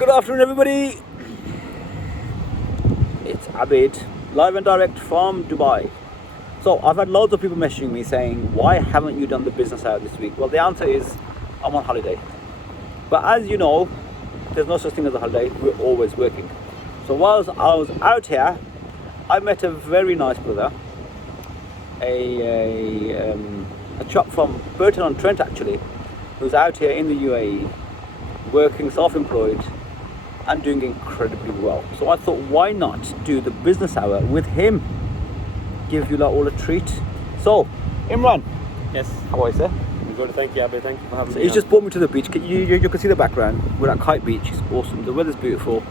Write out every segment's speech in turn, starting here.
Good afternoon, everybody. It's Abid, live and direct from Dubai. So I've had loads of people messaging me saying, why haven't you done the business hour this week? Well, the answer is I'm on holiday. But as you know, there's no such thing as a holiday. We're always working. So whilst I was out here, I met a very nice brother, a chap from Burton-on-Trent actually, who's out here in the UAE, working self-employed and doing incredibly well. So I thought, why not do the business hour with him? Give you lot all a treat. So, Imran. Yes. How are you, sir? I'm good, thank you, Abby. Thank you for having me. He's just brought me to the beach. You can see the background. We're at Kite Beach. It's awesome. The weather's beautiful.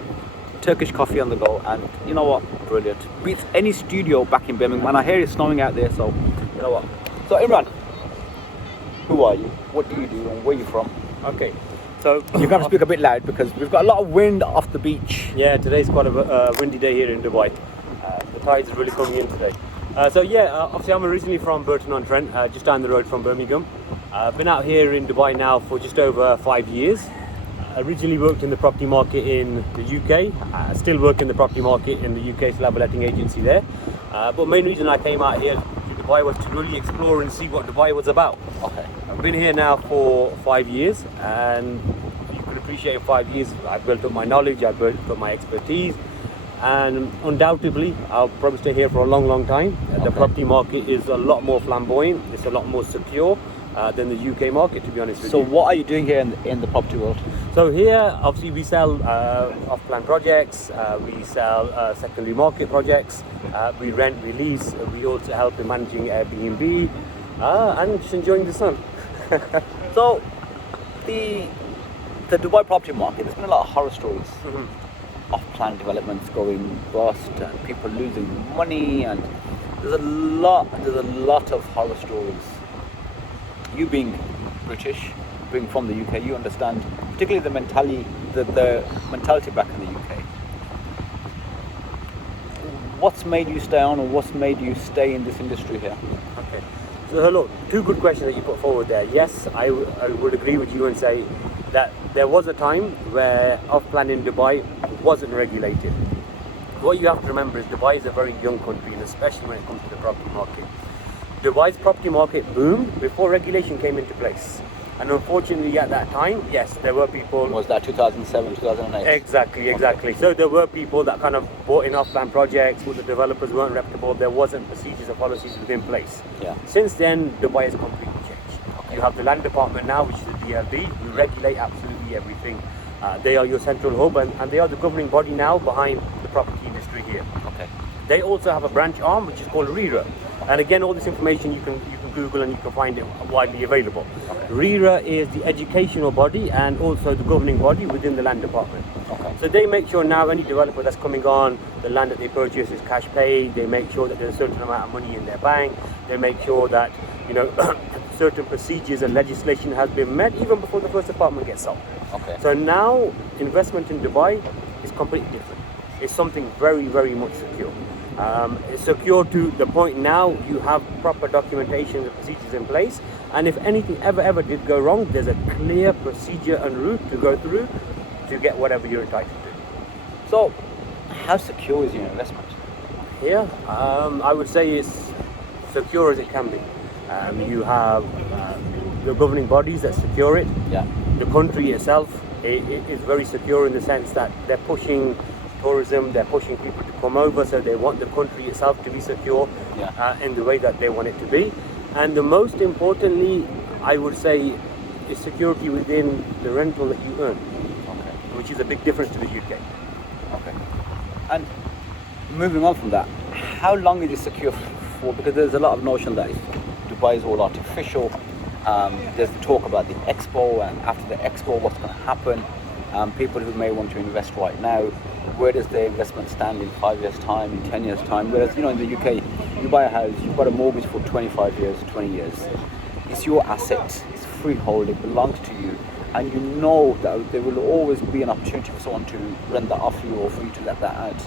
Turkish coffee on the go, and you know what? Brilliant. Beats any studio back in Birmingham. And I hear it's snowing out there, so you know what? So, Imran, who are you? What do you do, and where are you from? Okay. So You've got to speak a bit loud because we've got a lot of wind off the beach. yeah, today's quite a windy day here in Dubai. The tides are really coming in today. Obviously I'm originally from Burton-on-Trent, just down the road from Birmingham. I've been out here in Dubai now for just over 5 years. Originally worked in the property market in the UK. Still work in the property market in the UK, still have a letting agency there. But main reason I came out here to Dubai was to really explore and see what Dubai was about. Okay. I've been here now for 5 years, and you can appreciate in 5 years I've built up my knowledge, I've built up my expertise, and undoubtedly I'll probably stay here for a long time. The property market is a lot more flamboyant, it's a lot more secure than the UK market, to be honest with So you. what are you doing here in the property world? So here, obviously, we sell off-plan projects, we sell secondary market projects, we rent, we lease, we also help in managing Airbnb, and just enjoying the sun. So the Dubai property market, there's been a lot of horror stories. Off-plan developments going bust and people losing money, and there's a lot of horror stories. You being British, being from the UK, you understand particularly the mentality back in the UK. What's made you stay on, or what's made you stay in this industry here? Okay. So hello, two good questions that you put forward there. Yes, I would agree with you and say that there was a time where off-plan in Dubai wasn't regulated. What you have to remember is Dubai is a very young country, and especially when it comes to the property market. Dubai's property market boomed before regulation came into place. And unfortunately at that time, yes, there were people... Was that 2007, 2008? Exactly. So there were people that kind of bought in off-plan projects, but the developers weren't reputable, there wasn't procedures or policies within place. Yeah. Since then, Dubai has completely changed. Okay. You have the land department now, which is the DLD, who regulate absolutely everything. They are your central hub, and they are the governing body now behind the property industry here. Okay. They also have a branch arm, which is called RERA. And again, all this information you can Google and you can find it widely available. Okay. RERA is the educational body and also the governing body within the land department. Okay. So they make sure now any developer that's coming on, the land that they purchase is cash paid. They make sure that there's a certain amount of money in their bank. They make sure that, you know, certain procedures and legislation has been met even before the first apartment gets sold. Okay. So now investment in Dubai is completely different. It's something very much secure. It's secure to the point now you have proper documentation and procedures in place, and if anything ever did go wrong, there's a clear procedure and route to go through to get whatever you're entitled to. So, how secure is your investment? Here, I would say it's secure as it can be. You have the governing bodies that secure it. Yeah. The country itself it is very secure in the sense that they're pushing tourism, they're pushing people to come over, so they want the country itself to be secure in the way that they want it to be. And the most importantly, I would say, is security within the rental that you earn, which is a big difference to the UK. Okay. And moving on from that, how long is it secure for? Because there's a lot of notion that Dubai is all artificial. There's the talk about the Expo, and after the Expo, what's going to happen? People who may want to invest right now, where does their investment stand in 5 years' time, in 10 years' time? Whereas, you know, in the UK, you buy a house, you've got a mortgage for 25 years, 20 years. It's your asset, it's freehold, it belongs to you, and you know that there will always be an opportunity for someone to rent that off you or for you to let that out.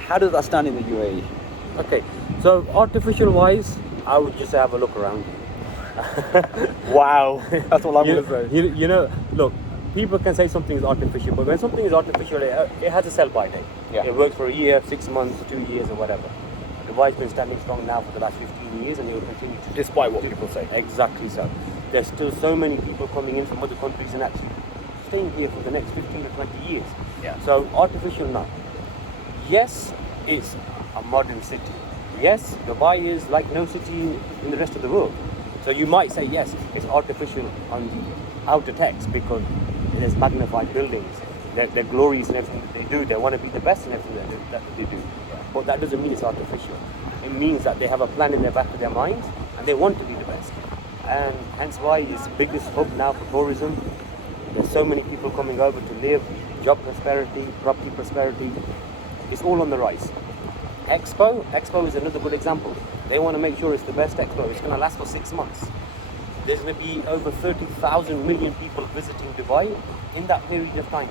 How does that stand in the UAE? Okay, so artificial wise, I would just have a look around. Wow, that's all I'm going to say. You know, look, people can say something is artificial, but when something is artificial, it has a sell-by date. Yeah. It works for a year, 6 months, 2 years, or whatever. Dubai's been standing strong now for the last 15 years, and it will continue to. Despite what people say. Exactly so. There's still so many people coming in from other countries and actually staying here for the next 15 or 20 years. Yeah. So artificial now. Yes, it's a modern city. Yes, Dubai is like no city in the rest of the world. So you might say, yes, it's artificial on the outer text because there's magnified buildings, their glories and everything that they do. They want to be the best in everything that they do. But that doesn't mean it's artificial. It means that they have a plan in the back of their minds and they want to be the best. And hence why it's the biggest hub now for tourism. There's so many people coming over to live, job prosperity, property prosperity. It's all on the rise. Expo is another good example. They want to make sure it's the best Expo. It's going to last for 6 months. There's going to be over 30,000 million people visiting Dubai in that period of time.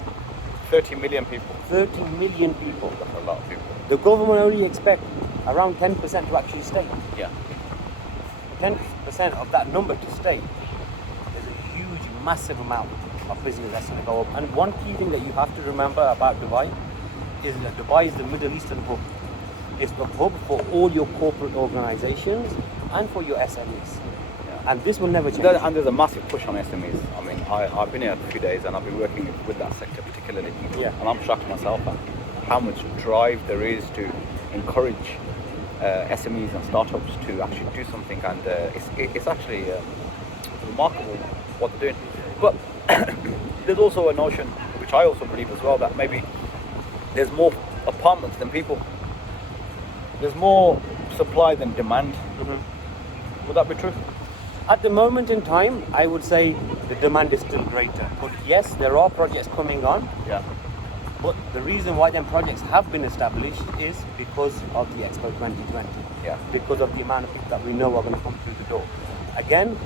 30 million people. 30 million people. That's a lot of people. The government only expect around 10% to actually stay. Yeah. 10% of that number to stay. There's a huge, massive amount of business that's going to go up. And one key thing that you have to remember about Dubai is that Dubai is the Middle Eastern hub. It's the hub for all your corporate organizations and for your SMEs. Yeah. And this will never change. And there's a massive push on SMEs. I mean, I've been here a few days and I've been working with that sector particularly. Yeah. And I'm shocked myself at how much drive there is to encourage SMEs and startups to actually do something. And it's actually remarkable what they're doing. But there's also a notion, which I also believe as well, that maybe there's more apartments than people. There's more supply than demand. Mm-hmm. Would that be true? At the moment in time, I would say the demand is still greater. But yes, there are projects coming on. Yeah. But the reason why them projects have been established is because of the Expo 2020. Yeah. Because of the amount of people that we know are going to come through the door. Again,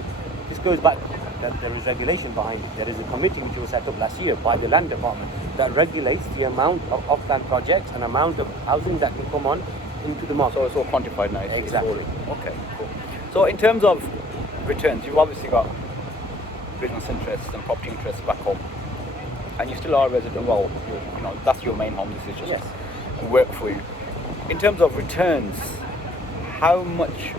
this goes back that there is regulation behind it. There is a committee which was set up last year by the Land Department that regulates the amount of off-plan projects and amount of housing that can come on into the market. So it's all quantified now. Exactly. Okay, cool. So in terms of returns, you've obviously got business interests and property interests back home, and you still are a resident. Well, you know that's your main home. This is just work for you. In terms of returns, how much?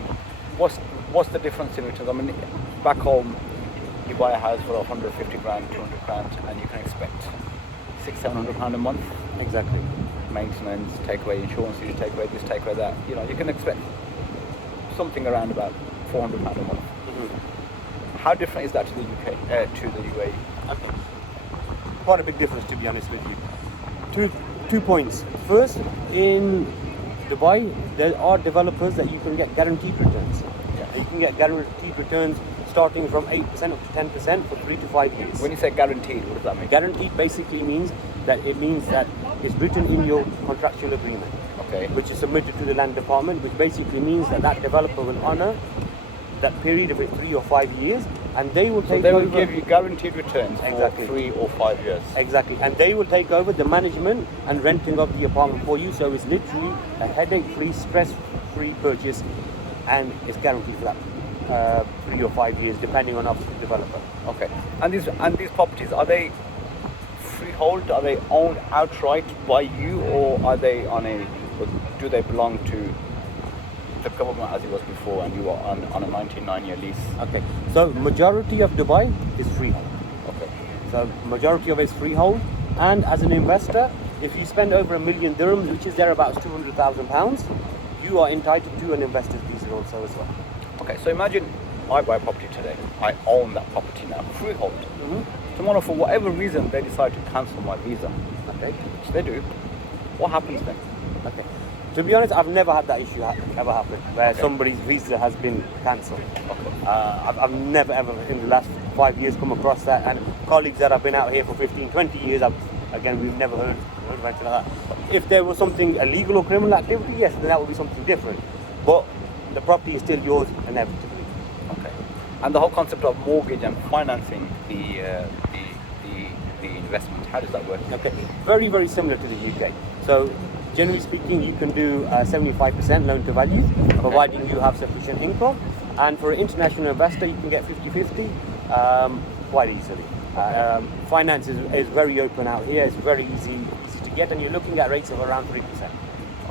What's the difference in returns? I mean, back home, you buy a house for 150 grand, 200 grand, and you can expect £600-700 a month. Exactly. Maintenance, take away insurance, you take away this, take away that. You know, you can expect something around about £400 a month. Mm-hmm. How different is that to the UK, to the UAE? Okay. Quite a big difference, to be honest with you. Two points. First, in Dubai, there are developers that you can get guaranteed returns. Yeah. You can get guaranteed returns starting from 8% up to 10% for 3 to 5 years. When you say guaranteed, what does that mean? Guaranteed basically means that it's written in your contractual agreement, Okay. which is submitted to the Land Department, which basically means that developer will honour that period of 3 or 5 years, and they will So take they will over. give you guaranteed returns Exactly. for 3 or 5 years. Exactly, and they will take over the management and renting of the apartment for you. So it's literally a headache-free, stress-free purchase, and it's guaranteed for that 3 or 5 years, depending on the developer. Okay. And these properties, are they freehold? Are they owned outright by you, or are they or do they belong to the government as it was before, and you are on a 99-year lease? Okay, so majority of Dubai is freehold. Okay. So majority of it is freehold, and as an investor, if you spend over £1 million dirhams, which is thereabouts £200,000, you are entitled to an investor's visa also as well. Okay, so imagine I buy a property today. I own that property now, freehold. Mm-hmm. Tomorrow, for whatever reason, they decide to cancel my visa. Okay. So they do. What happens then? Okay. To be honest, I've never had that issue ever happen where Okay. somebody's visa has been cancelled. Okay. I've never ever in the last 5 years come across that, and colleagues that have been out here for 15, 20 years, we've never heard of anything like that. If there was something illegal or criminal activity, yes, then that would be something different. But the property is still yours inevitably. Okay. And the whole concept of mortgage and financing the investment, how does that work? Okay, very, very similar to the UK. So, generally speaking, you can do 75% loan to value, providing you have sufficient income. And for an international investor, you can get 50-50 quite easily. Finance is very open out here. It's very easy to get, and you're looking at rates of around 3%.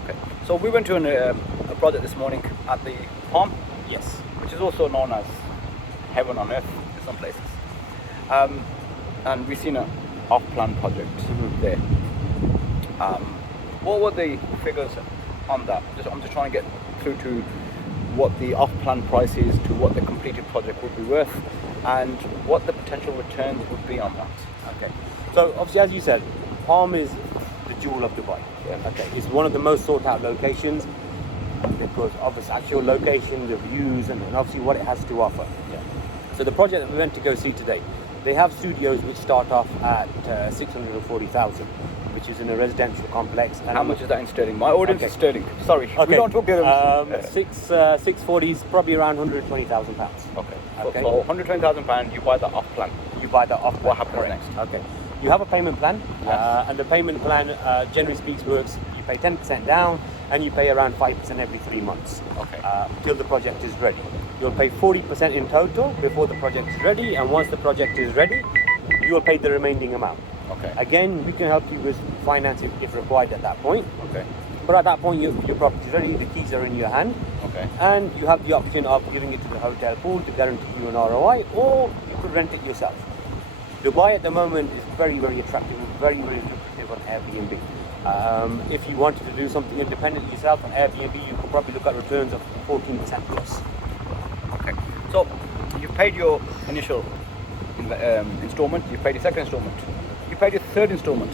Okay. So we went to a project this morning at the Palm, Yes. which is also known as heaven on earth in some places. And we've seen an off-plan project there. What were the figures on that? I'm just trying to get through to what the off-plan price is to what the completed project would be worth and what the potential returns would be on that. Okay. So obviously, as you said, Palm is the jewel of Dubai. Yeah. Okay. It's one of the most sought out locations because of its actual location, the views, and obviously what it has to offer. Yeah. So the project that we went to go see today, they have studios which start off at 640,000, which is in a residential complex. And How much is that in sterling? My audience is sterling. Sorry, Okay. we don't talk dirhams. 640 is probably around 120,000 pounds. Okay. Okay. So £120,000, you buy that off plan. You buy that off. What happens Correct. next? Okay. You have a payment plan, Yes. and the payment plan, generally speaks, works. You pay 10% down, and you pay around 5% every 3 months. Okay. Till the project is ready. You'll pay 40% in total before the project is ready, and once the project is ready, you will pay the remaining amount. Okay. Again, we can help you with finance if required at that point. Okay. But at that point, your property is ready, the keys are in your hand, Okay. and you have the option of giving it to the hotel pool to guarantee you an ROI, or you could rent it yourself. Dubai at the moment is very, very attractive, very, very lucrative on Airbnb. If you wanted to do something independently yourself on Airbnb, you could probably look at returns of 14% plus. Okay. So you paid your initial installment, you paid your second installment, you paid your third installment,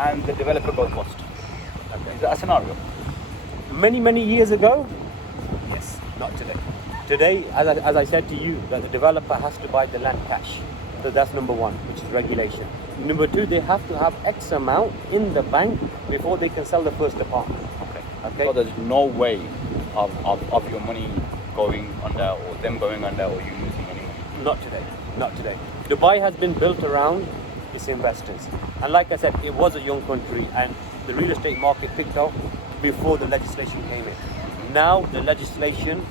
and the developer goes bust. Okay. Is that a scenario? Many, many years ago, yes, not today. Today, as I said to you, that the developer has to buy the land cash. So that's number one, which is regulation. Number two, they have to have X amount in the bank before they can sell the first apartment. Okay. Okay. So there's no way of your money going under or them going under or you losing any money. Not today. Not today. Dubai has been built around its investors. And like I said, it was a young country and the real estate market picked up before the legislation came in. Now the legislation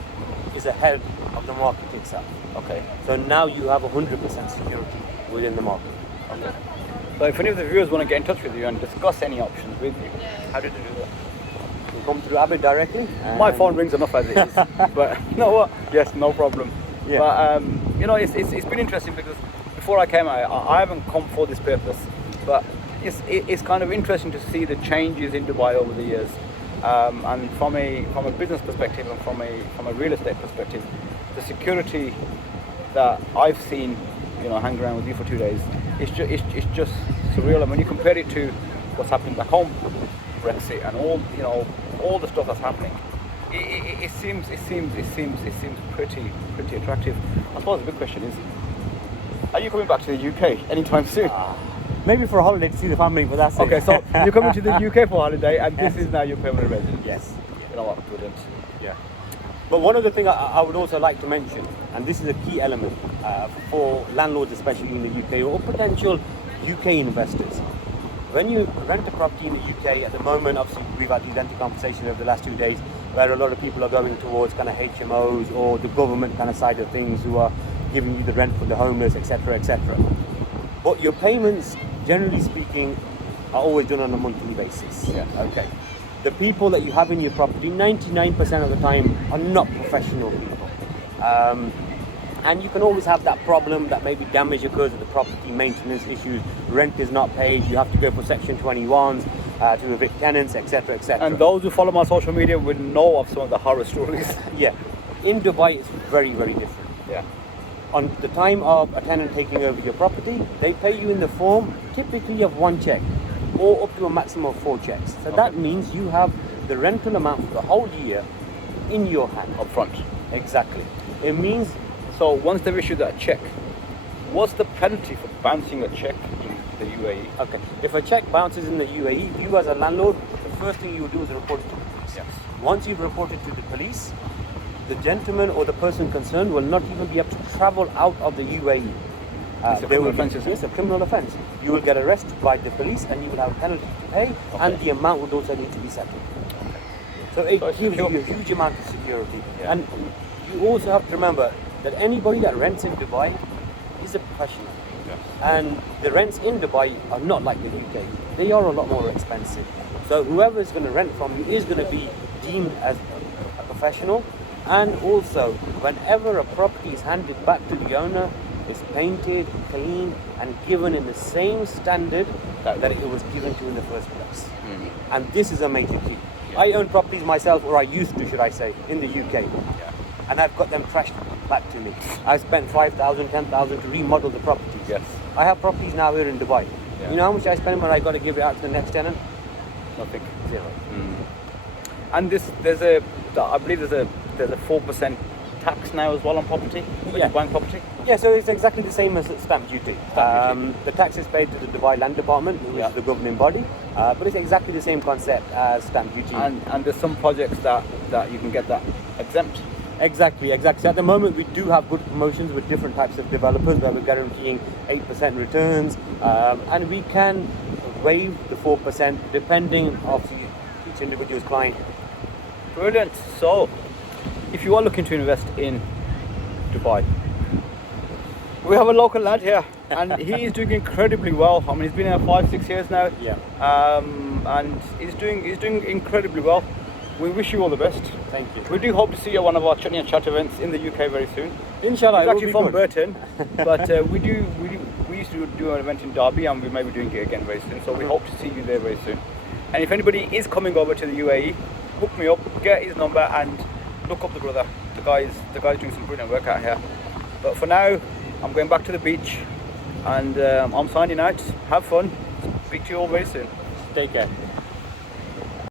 is ahead of the market itself. Okay. So now you have 100% security within the market. Okay. So if any of the viewers want to get in touch with you and discuss any options with you, how do they do that? You come through Abid directly. My phone rings enough as it is, but you know what? Yes, no problem. Yeah. But you know, it's been interesting because before I came, I haven't come for this purpose, but it's kind of interesting to see the changes in Dubai over the years, and from a business perspective and from a real estate perspective, the security that I've seen, you know, hang around with you for 2 days, it's just surreal. And when you compare it to what's happening back home, Brexit and all the stuff that's happening, it seems pretty attractive. I suppose the big question is, are you coming back to the UK anytime soon? Maybe for a holiday to see the family, but that's it. Okay, so you're coming to the UK for holiday, and this is now your permanent residence. Yes. You know what? Brilliant. Yeah. But one other thing I would also like to mention, and this is a key element for landlords, especially in the UK, or potential UK investors. When you rent a property in the UK at the moment, obviously we've had these lengthy conversations over the last 2 days, where a lot of people are going towards kind of HMOs or the government kind of side of things, who are giving you the rent for the homeless, etc., etc. But your payments, generally speaking, are always done on a monthly basis. Yeah. Okay. The people that you have in your property, 99% of the time, are not professional people. And you can always have that problem that maybe damage occurs with the property, maintenance issues, rent is not paid, you have to go for Section 21s to evict tenants, etc., etc. And those who follow my social media will know of some of the horror stories. Yeah. In Dubai, it's very, very different. Yeah. On the time of a tenant taking over your property, they pay you in the form typically of 1 check or up to a maximum of 4 checks. So that means you have the rental amount for the whole year in your hand. Up front. Exactly. It means, So once they've issued that check, what's the penalty for bouncing a check in the UAE? okay, if a check bounces in the UAE, you as a landlord, the first thing you will do is report it to the police. Yes. Once you've reported to the police, the gentleman or the person concerned will not even be able to travel out of the UAE. It's a criminal offence, isn't it? Yes, a criminal offence. You will get arrested by the police and you will have a penalty to pay, and the amount would also need to be settled. So it So it's gives you secure. a huge amount of security. Yeah. And you also have to remember that anybody that rents in Dubai is a professional. Yes. And the rents in Dubai are not like the UK. They are a lot more expensive. So whoever is going to rent from you is going to be deemed as a professional. And also, whenever a property is handed back to the owner, it's painted, cleaned, and given in the same standard that it was given to in the first place. And this is a major key. I own properties myself, or I used to, should I say, in the UK. And I've got them trashed back to me. I spent 5,000, 10,000 to remodel the properties. Yes. I have properties now here in Dubai. Yeah. You know how much I spend when I got to give it out to the next tenant? Nothing. Zero. And I believe there's a 4% tax now as well on property when you're buying property. Yeah, so it's exactly the same as stamp duty. The tax is paid to the Dubai Land Department, which is the governing body, but it's exactly the same concept as stamp duty. And there's some projects that you can get that exempt. Exactly. So at the moment, we do have good promotions with different types of developers where we're guaranteeing 8% returns, and we can waive the 4% depending on each individual's client. Brilliant. So, if you are looking to invest in Dubai, we have a local lad here, and he is doing incredibly well. I mean, he's been here 5-6 years now. And he's doing incredibly well. We wish you all the best. Thank you. We do hope to see you at one of our Chutney and Chat events in the UK very soon. Inshallah, He's it will actually be from good. Burton, but we used to do an event in Derby, and we may be doing it again very soon. So we hope to see you there very soon. And if anybody is coming over to the UAE, hook me up, get his number, and look up the brother. The guy's doing some brilliant work out here. But for now, I'm going back to the beach, and I'm signing out. Have fun. Speak to you all very soon. Take care.